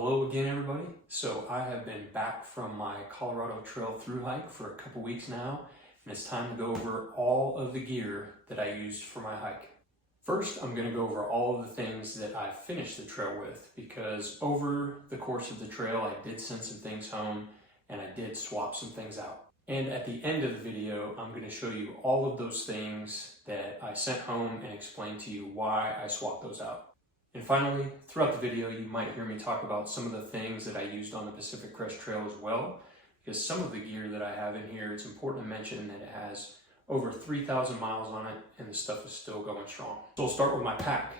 Hello again, everybody. So I have been back from my Colorado Trail through hike for a couple weeks now, and it's time to go over all of the gear that I used for my hike. First, I'm going to go over all of the things that I finished the trail with, because over the course of the trail, I did send some things home and I did swap some things out. And at the end of the video, I'm going to show you all of those things that I sent home and explain to you why I swapped those out. And finally, throughout the video, you might hear me talk about some of the things that I used on the Pacific Crest Trail as well, because some of the gear that I have in here, it's important to mention that it has over 3,000 miles on it and the stuff is still going strong. So I'll start with my pack,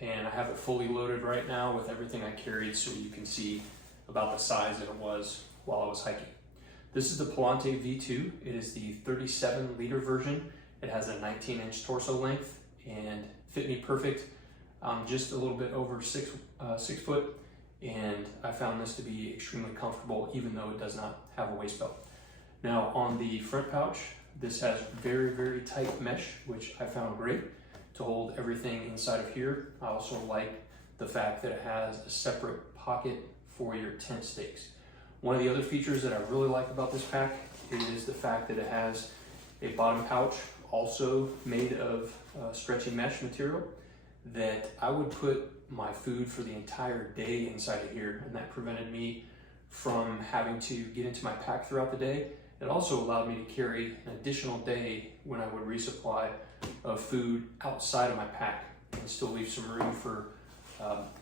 and I have it fully loaded right now with everything I carried so you can see about the size that it was while I was hiking. This is the Palante V2. It is the 37 liter version. It has a 19-inch torso length and fit me perfect. Just a little bit over 6 foot, and I found this to be extremely comfortable even though it does not have a waist belt. Now on the front pouch, this has very, very tight mesh, which I found great to hold everything inside of here. I also like the fact that it has a separate pocket for your tent stakes. One of the other features that I really like about this pack is the fact that it has a bottom pouch also made of stretchy mesh material that I would put my food for the entire day inside of here, and that prevented me from having to get into my pack throughout the day. It also allowed me to carry an additional day when I would resupply of food outside of my pack and still leave some room for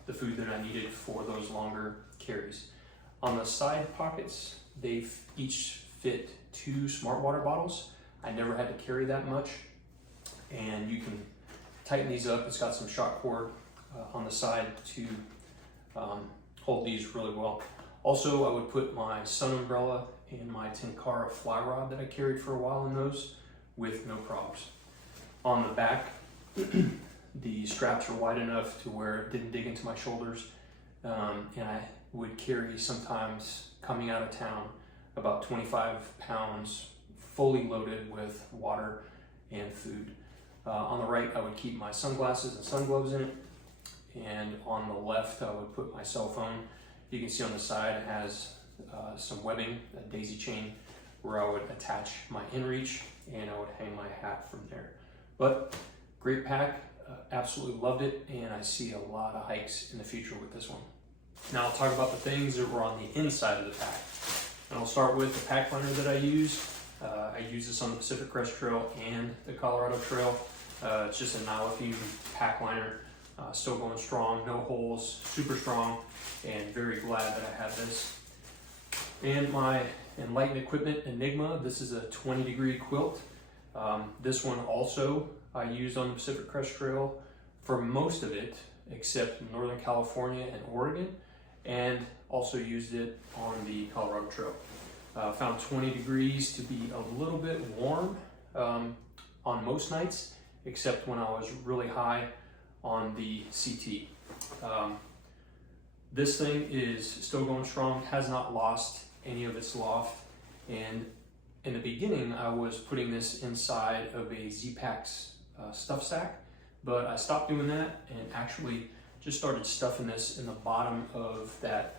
the food that I needed for those longer carries. On the side pockets, they each fit 2 smart water bottles. I never had to carry that much, and you can tighten these up. It's got some shock cord on the side to hold these really well. Also, I would put my sun umbrella and my Tenkara fly rod that I carried for a while in those with no problems. On the back, the straps are wide enough to where it didn't dig into my shoulders, and I would carry, sometimes coming out of town, about 25 pounds fully loaded with water and food. On the right, I would keep my sunglasses and sun gloves in it, and on the left, I would put my cell phone. You can see on the side it has some webbing, a daisy chain, where I would attach my inReach, and I would hang my hat from there. But great pack, absolutely loved it, and I see a lot of hikes in the future with this one. Now I'll talk about the things that were on the inside of the pack. And I'll start with the pack liner that I used. I used this on the Pacific Crest Trail and the Colorado Trail. It's just a Nylafine pack liner, still going strong, no holes, super strong, and very glad that I have this. And my Enlighten Equipment Enigma, this is a 20-degree quilt. This one also I used on the Pacific Crest Trail for most of it, except Northern California and Oregon, and also used it on the Colorado Trail. Found 20 degrees to be a little bit warm on most nights, except when I was really high on the CT. This thing is still going strong, has not lost any of its loft, and in the beginning I was putting this inside of a Z-Packs stuff sack, but I stopped doing that and actually just started stuffing this in the bottom of that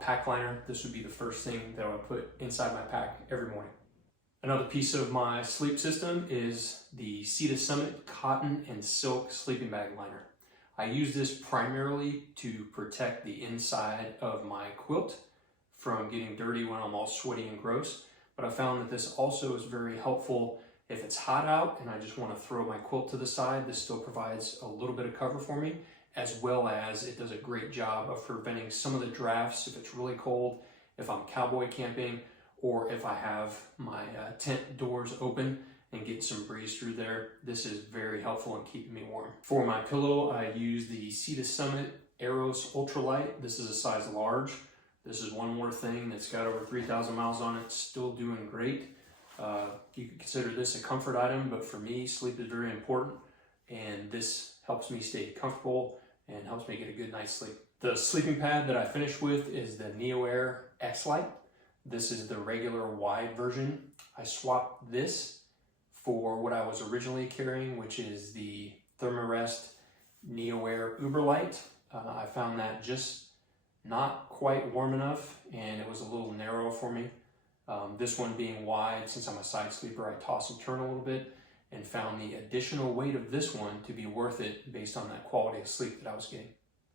pack liner. This would be the first thing that I would put inside my pack every morning. Another piece of my sleep system is the Sea to Summit Cotton and Silk Sleeping Bag Liner. I use this primarily to protect the inside of my quilt from getting dirty when I'm all sweaty and gross, but I found that this also is very helpful if it's hot out and I just want to throw my quilt to the side. This still provides a little bit of cover for me, as well as it does a great job of preventing some of the drafts if it's really cold, if I'm cowboy camping, or if I have my tent doors open and get some breeze through there. This is very helpful in keeping me warm. For my pillow, I use the Sea to Summit Eros Ultralight. This is a size large. This is one more thing that's got over 3,000 miles on it, still doing great. You could consider this a comfort item, but for me, sleep is very important, and this helps me stay comfortable and helps me get a good night's sleep. The sleeping pad that I finished with is the NeoAir X-Lite. This is the regular wide version. I swapped this for what I was originally carrying, which is the Thermarest NeoAir Uberlight. I found that just not quite warm enough, and it was a little narrow for me. This one being wide, since I'm a side sleeper, I toss and turn a little bit, and found the additional weight of this one to be worth it based on that quality of sleep that I was getting.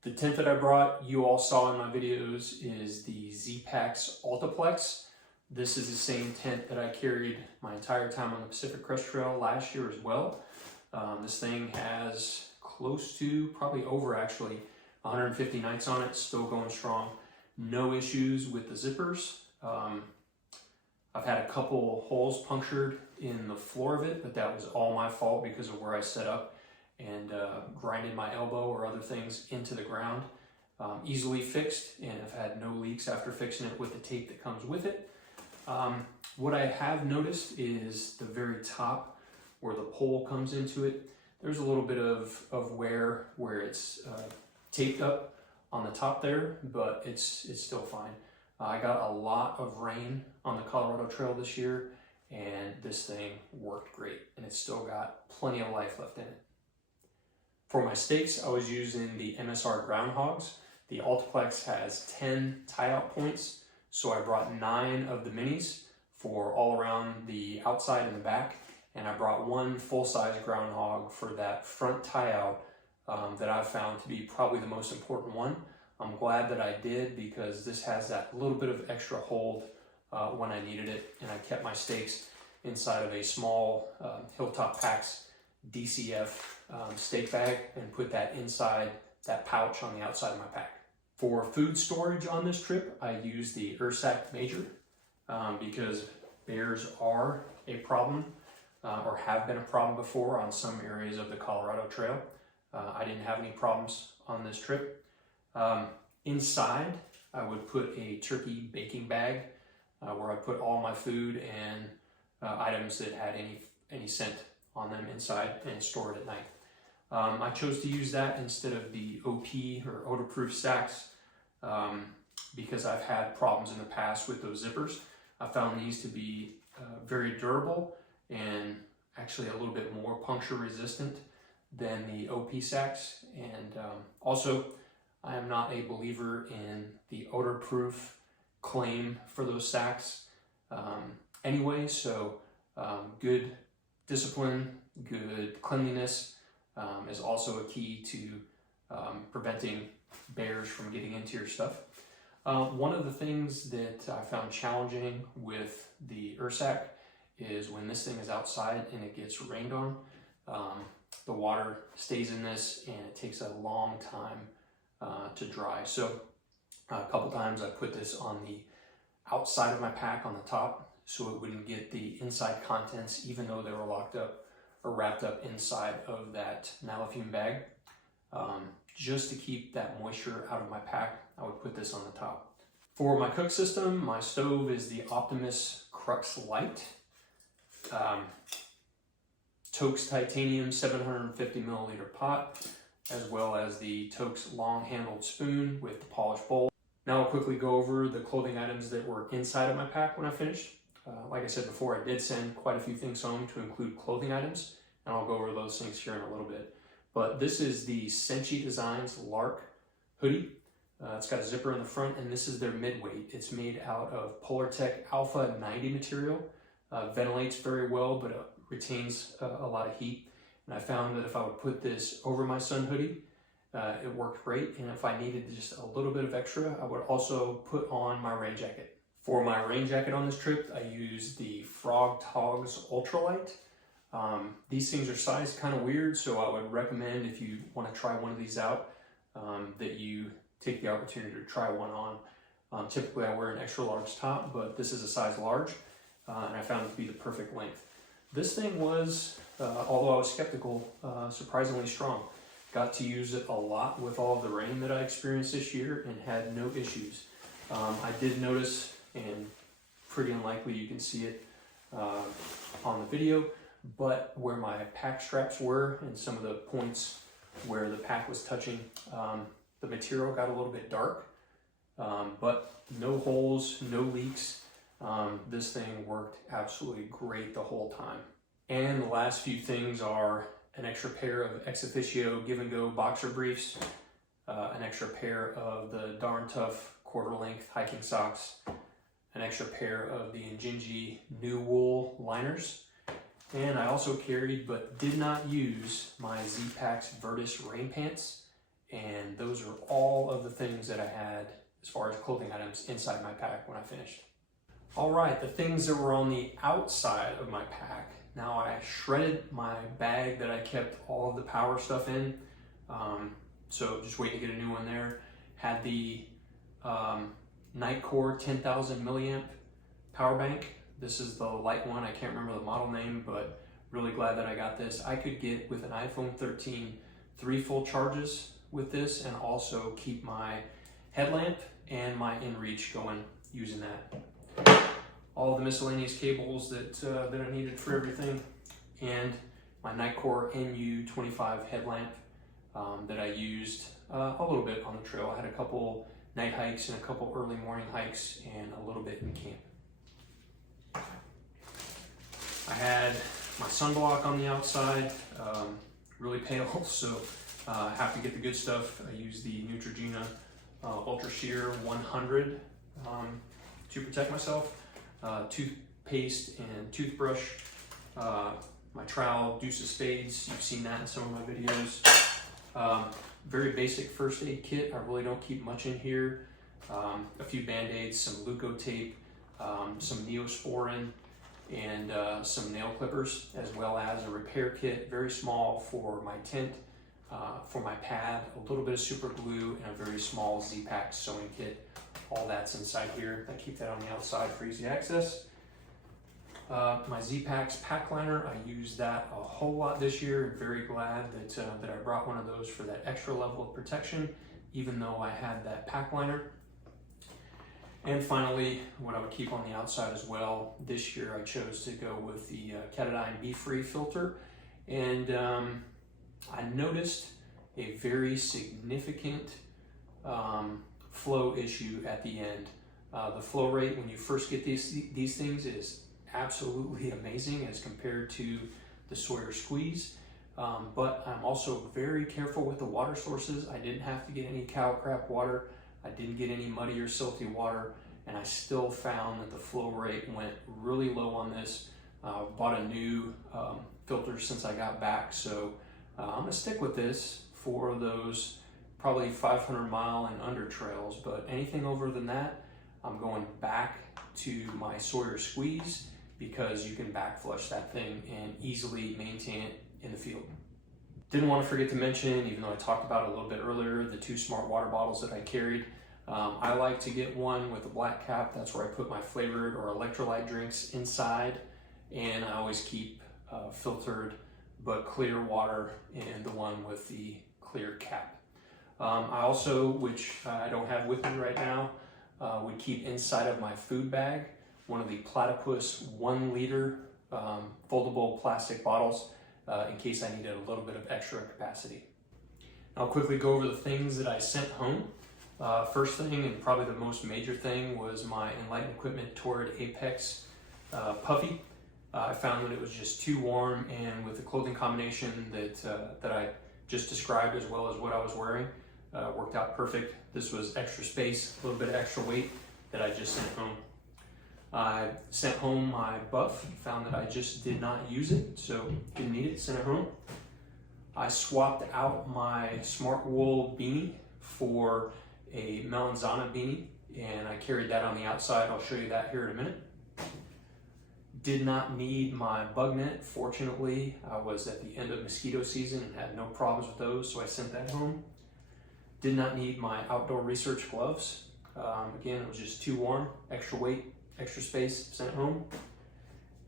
The tent that I brought, you all saw in my videos, is the Z-Pax Altaplex. This is the same tent that I carried my entire time on the Pacific Crest Trail last year as well. This thing has close to, probably over actually, 150 nights on it, still going strong. No issues with the zippers. I've had a couple holes punctured in the floor of it, but that was all my fault because of where I set up and grinded my elbow or other things into the ground. Easily fixed, and I've had no leaks after fixing it with the tape that comes with it. What I have noticed is the very top where the pole comes into it, there's a little bit of wear where it's taped up on the top there, but it's still fine. I got a lot of rain on the Colorado Trail this year, and this thing worked great, and it's still got plenty of life left in it. For my stakes, I was using the MSR Groundhogs. The Altaplex has 10 tie-out points, so I brought 9 of the minis for all around the outside and the back, and I brought 1 full-size groundhog for that front tie-out that I've found to be probably the most important one. I'm glad that I did, because this has that little bit of extra hold when I needed it, and I kept my stakes inside of a small Hilltop Packs DCF stake bag and put that inside that pouch on the outside of my pack. For food storage on this trip, I used the Ursack Major because bears are a problem or have been a problem before on some areas of the Colorado Trail. I didn't have any problems on this trip. Inside, I would put a turkey baking bag where I put all my food and items that had any scent on them inside, and store it at night. I chose to use that instead of the OP or odor-proof sacks because I've had problems in the past with those zippers. I found these to be very durable and actually a little bit more puncture resistant than the OP sacks. And also, I am not a believer in the odor-proof claim for those sacks anyway, so good discipline, good cleanliness is also a key to preventing bears from getting into your stuff. One of the things that I found challenging with the Ursack is when this thing is outside and it gets rained on, the water stays in this and it takes a long time to dry. So a couple times I put this on the outside of my pack on the top so it wouldn't get the inside contents, even though they were locked up or wrapped up inside of that Malafume bag. Just to keep that moisture out of my pack, I would put this on the top. For my cook system, my stove is the Optimus Crux Lite. Toaks Titanium 750 milliliter pot, as well as the Toaks long handled spoon with the polished bowl. Now I'll quickly go over the clothing items that were inside of my pack when I finished. Like I said before, I did send quite a few things home to include clothing items, and I'll go over those things here in a little bit. But this is the Senchi Designs Lark hoodie. It's got a zipper in the front, and this is their midweight. It's made out of Polartec Alpha 90 material. Ventilates very well, but it retains a lot of heat. And I found that if I would put this over my sun hoodie, it worked great. And if I needed just a little bit of extra, I would also put on my rain jacket. For my rain jacket on this trip, I used the Frog Togs Ultralight. These things are sized kind of weird, so I would recommend, if you want to try one of these out, that you take the opportunity to try one on. Typically I wear an extra large top, but this is a size large, and I found it to be the perfect length. This thing was, although I was skeptical, surprisingly strong. Got to use it a lot with all of the rain that I experienced this year and had no issues. I did notice, and pretty unlikely you can see it on the video, but where my pack straps were and some of the points where the pack was touching, the material got a little bit dark, but no holes, no leaks. This thing worked absolutely great the whole time. And the last few things are an extra pair of ex officio give and go boxer briefs. an extra pair of the Darn Tough quarter length hiking socks, an extra pair of the Injinji new wool liners, and I also carried but did not use my Z-Packs Virtus rain pants, and those are all of the things that I had as far as clothing items inside my pack when I finished. All right, the things that were on the outside of my pack. Now I shredded my bag that I kept all of the power stuff in, so just waiting to get a new one there. Had the Nightcore 10,000 milliamp power bank. This is the light one. I can't remember the model name, but really glad that I got this. I could get with an iPhone 13 3 full charges with this, and also keep my headlamp and my inReach going using that. All the miscellaneous cables that I needed for everything, and my Nightcore NU25 headlamp that I used a little bit on the trail. I had a couple night hikes and a couple early morning hikes and a little bit in camp. I had my sunblock on the outside, really pale, so I have to get the good stuff. I use the Neutrogena Ultra Sheer 100 to protect myself. Toothpaste and toothbrush, my trowel, deuce of spades. You've seen that in some of my videos. Very basic first aid kit. I really don't keep much in here. A few band-aids, some Leukotape, some Neosporin, and some nail clippers, as well as a repair kit, very small for my tent, for my pad, a little bit of super glue, and a very small Z-Pack sewing kit. All that's inside here. I keep that on the outside for easy access. My Z-Packs pack liner, I used that a whole lot this year. I'm very glad that I brought one of those for that extra level of protection, even though I had that pack liner. And finally, what I would keep on the outside as well, this year I chose to go with the Katadyn Be-Free filter. And I noticed a very significant flow issue at the end. The flow rate when you first get these things is absolutely amazing as compared to the Sawyer Squeeze, but I'm also very careful with the water sources. I didn't have to get any cow crap water, I didn't get any muddy or silty water, and I still found that the flow rate went really low on this. Bought a new filter since I got back, so I'm gonna stick with this for those probably 500 mile and under trails, but anything over than that, I'm going back to my Sawyer Squeeze, because you can back flush that thing and easily maintain it in the field. Didn't want to forget to mention, even though I talked about it a little bit earlier, the 2 smart water bottles that I carried. I like to get one with a black cap. That's where I put my flavored or electrolyte drinks inside, and I always keep filtered but clear water in the one with the clear cap. I also, which I don't have with me right now, would keep inside of my food bag one of the Platypus 1 liter foldable plastic bottles in case I needed a little bit of extra capacity. I'll quickly go over the things that I sent home. First thing, and probably the most major thing, was my Enlighten Equipment Torrid Apex Puffy. I found that it was just too warm, and with the clothing combination that I just described, as well as what I was wearing, worked out perfect. This was extra space, a little bit of extra weight that I just sent home. I sent home my buff, found that I just did not use it, so didn't need it, sent it home. I swapped out my Smart Wool beanie for a Melanzana beanie, and I carried that on the outside. I'll show you that here in a minute. Did not need my bug net. Fortunately, I was at the end of mosquito season and had no problems with those, so I sent that home. Did not need my outdoor research gloves. Again, it was just too warm, extra weight, extra space, sent it home.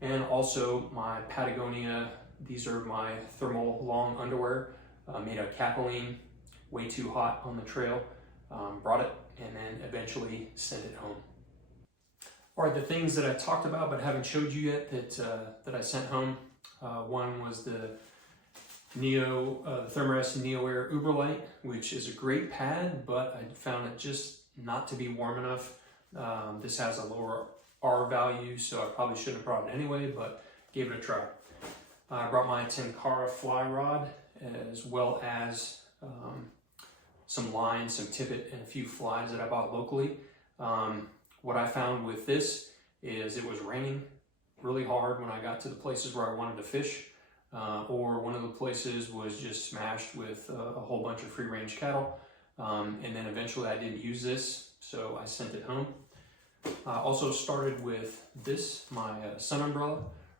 And also my Patagonia, these are my thermal long underwear, made of capilene, way too hot on the trail. Brought it and then eventually sent it home. All right, the things that I talked about but haven't showed you yet that I sent home. One was the Thermarest Neo Air Uberlight, which is a great pad, but I found it just not to be warm enough. This has a lower R value, so I probably shouldn't have brought it anyway, but gave it a try. I brought my Tenkara fly rod, as well as some line, some tippet, and a few flies that I bought locally. What I found with this is it was raining really hard when I got to the places where I wanted to fish, or one of the places was just smashed with a whole bunch of free range cattle. And then eventually I didn't use this, so I sent it home. I also started with this, my sun umbrella.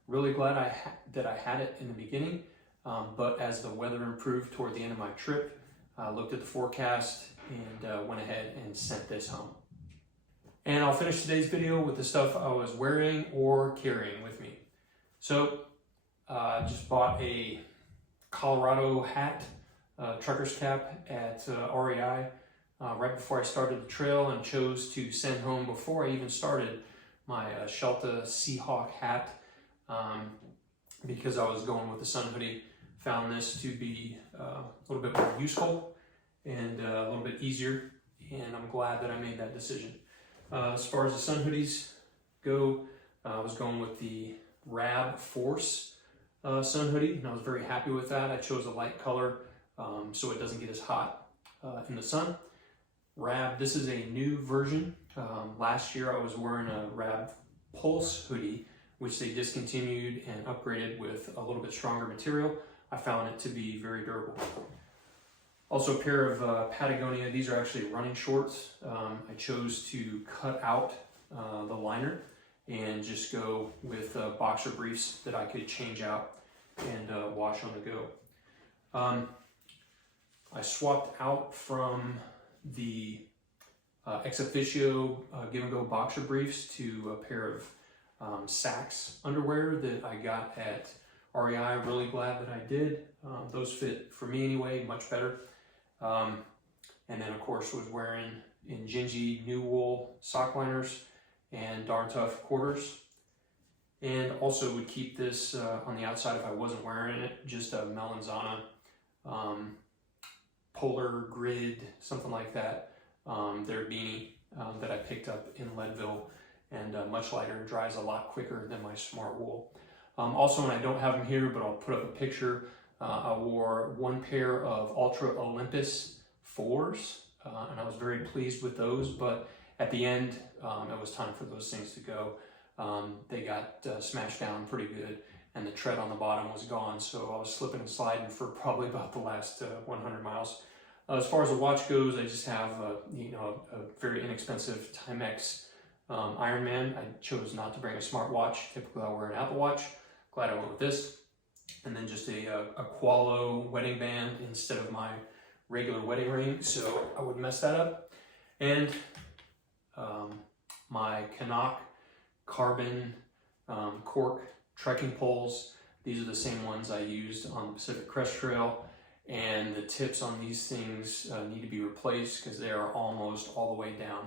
Really glad that I had it in the beginning, but as the weather improved toward the end of my trip, I looked at the forecast and went ahead and sent this home. And I'll finish today's video with the stuff I was wearing or carrying with me. So I just bought a Colorado hat, trucker's cap at REI right before I started the trail, and chose to send home before I even started my Shelta Seahawk hat because I was going with the sun hoodie. Found this to be a little bit more useful and a little bit easier, and I'm glad that I made that decision. As far as the sun hoodies go, I was going with the Rab Force sun hoodie, and I was very happy with that. I chose a light color so it doesn't get as hot in the sun. Rab, this is a new version. Last year I was wearing a Rab Pulse hoodie, which they discontinued and upgraded with a little bit stronger material. I found it to be very durable. Also a pair of Patagonia. These are actually running shorts. I chose to cut out the liner and just go with boxer briefs that I could change out and wash on the go. I swapped out from the Ex Officio Give and Go boxer briefs to a pair of Sax underwear that I got at REI. Really glad that I did. Those fit, for me anyway, much better. And then of course was wearing Injinji new wool sock liners and Darn Tough quarters. And also would keep this on the outside if I wasn't wearing it, just a Melanzana Polar Grid, something like that. Their beanie that I picked up in Leadville, and much lighter, dries a lot quicker than my Smart Wool. Also, when I don't have them here, but I'll put up a picture, I wore one pair of Ultra Olympus 4s, and I was very pleased with those, but at the end, it was time for those things to go. They got smashed down pretty good, and the tread on the bottom was gone, so I was slipping and sliding for probably about the last 100 miles. As far as the watch goes, I just have a very inexpensive Timex Ironman. I chose not to bring a smartwatch. Typically I'll wear an Apple Watch. Glad I went with this. And then just a Qualo wedding band instead of my regular wedding ring, so I wouldn't mess that up. And my Canuck carbon cork trekking poles. These are the same ones I used on the Pacific Crest Trail, and the tips on these things need to be replaced because they are almost all the way down.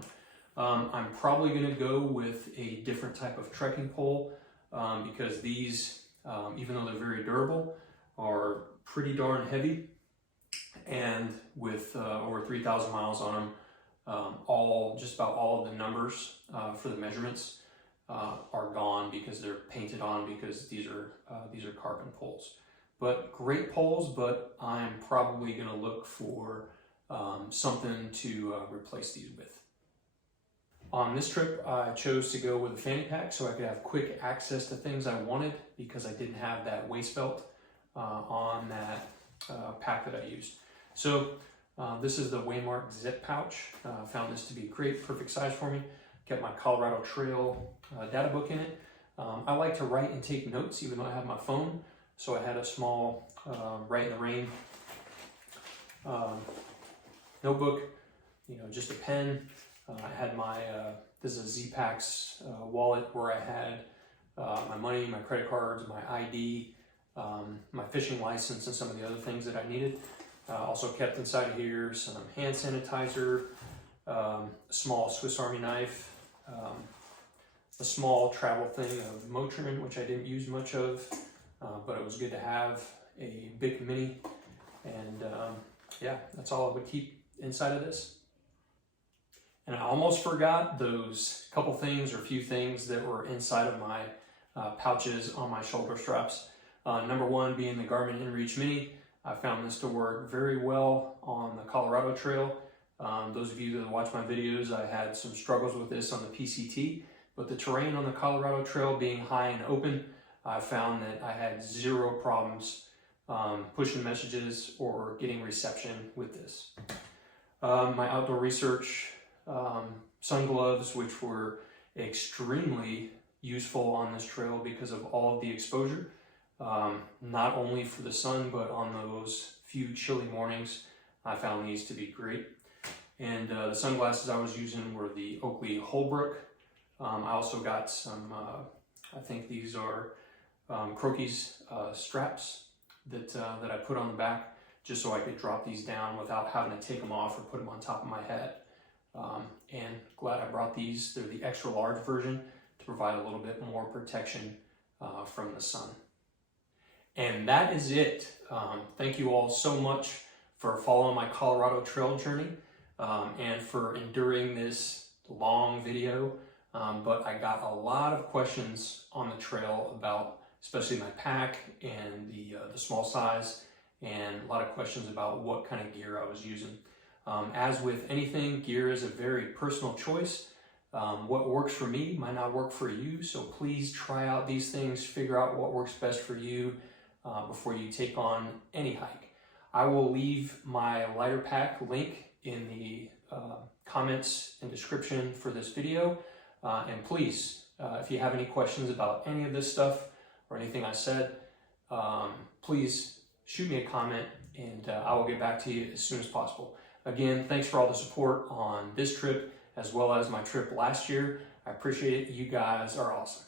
I'm probably going to go with a different type of trekking pole because these, even though they're very durable, are pretty darn heavy, and with over 3,000 miles on them, just about all of the numbers for the measurements are gone because they're painted on, because these are carbon poles. But great poles, but I'm probably going to look for something to replace these with. On this trip, I chose to go with a fanny pack so I could have quick access to things I wanted, because I didn't have that waist belt on that pack that I used. So this is the Waymark zip pouch. Found this to be great, perfect size for me. Kept my Colorado Trail data book in it. I like to write and take notes even though I have my phone. So I had a small Write in the Rain notebook, just a pen. I had my, this is a Z-Packs wallet where I had my money, my credit cards, my ID, my fishing license, and some of the other things that I needed. Also kept inside here some hand sanitizer, a small Swiss Army knife, a small travel thing of Motrin, which I didn't use much of, but it was good to have, a Bic Mini, and yeah, that's all I would keep inside of this. And I almost forgot those couple things or few things that were inside of my pouches on my shoulder straps. Number one being the Garmin InReach Mini. I found this to work very well on the Colorado Trail. Those of you that watch my videos, I had some struggles with this on the PCT, but the terrain on the Colorado Trail being high and open, I found that I had zero problems pushing messages or getting reception with this. My outdoor research sun gloves, which were extremely useful on this trail because of all of the exposure, not only for the sun, but on those few chilly mornings, I found these to be great. And the sunglasses I was using were the Oakley Holbrook. I also got some, I think these are Croquis straps that I put on the back, just so I could drop these down without having to take them off or put them on top of my head. And glad I brought these. They're the extra large version to provide a little bit more protection from the sun. And that is it. Thank you all so much for following my Colorado Trail journey and for enduring this long video. But I got a lot of questions on the trail about especially my pack and the small size, and a lot of questions about what kind of gear I was using. As with anything, gear is a very personal choice. What works for me might not work for you, so please try out these things, figure out what works best for you before you take on any hike. I will leave my lighter pack link in the comments and description for this video. And please, if you have any questions about any of this stuff or anything I said, please shoot me a comment and I will get back to you as soon as possible. Again, thanks for all the support on this trip as well as my trip last year. I appreciate it. You guys are awesome.